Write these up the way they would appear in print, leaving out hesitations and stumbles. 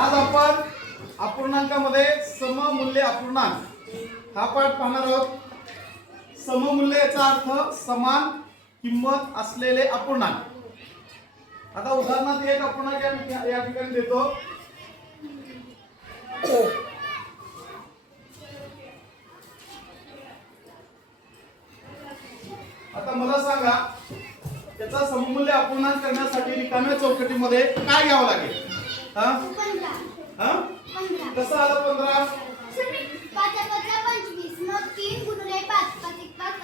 आज आपण अपूर्णांकामध्ये सममूल्य अपूर्णांक हा पाठ पाहणार आहोत. सममूल्य याचा अर्थ समान किंमत असलेले अपूर्णांक. आता उदाहरणार्थ एक अपूर्णांक या ठिकाणी देतो. आता मला सांगा त्याचा सममूल्य अपूर्णांक करण्यासाठी रिकाम्या चौकटीमध्ये काय घ्यावं लागेल? कसं आलं 15?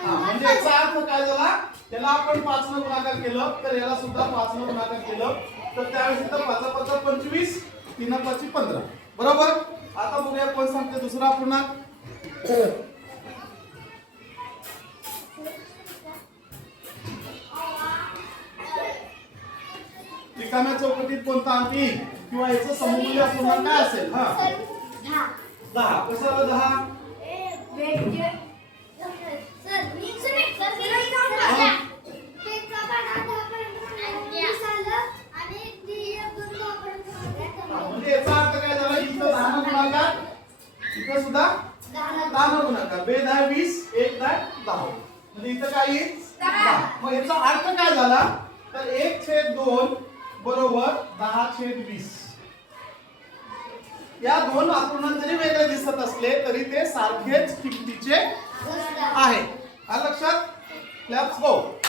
म्हणजे याचा अर्थ काय झाला? त्याला आपण 5 ने गुणाकार केलं तर याला सुद्धा 5 ने गुणाकार केलं तर त्यावेळेस इथं 5 5 25 3 5 15. बरोबर. आता बघूया कोण सांगते दुसरा अपूर्णांक. रिकाम्या चौकटीत कोणता अंक येईल किंवा याचं सममूल्य अपूर्णांक काय असेल? 10. कसं आलं 10? म्हणजे याचा अर्थ काय झाला? इथं 10 ने गुणाकार, इथं सुद्धा 10 ने गुणाकार. 2 10 20, 1 10. म्हणजे इथं काय येईल? 10. मग याचा अर्थ काय झाला? तर 1/2 बरोबर 10/20. या दोन अपूर्णांक जरी वेगळे दिसत असले तरी ते सारखेच किमतीचे आहेत. लक्षात? Let's go.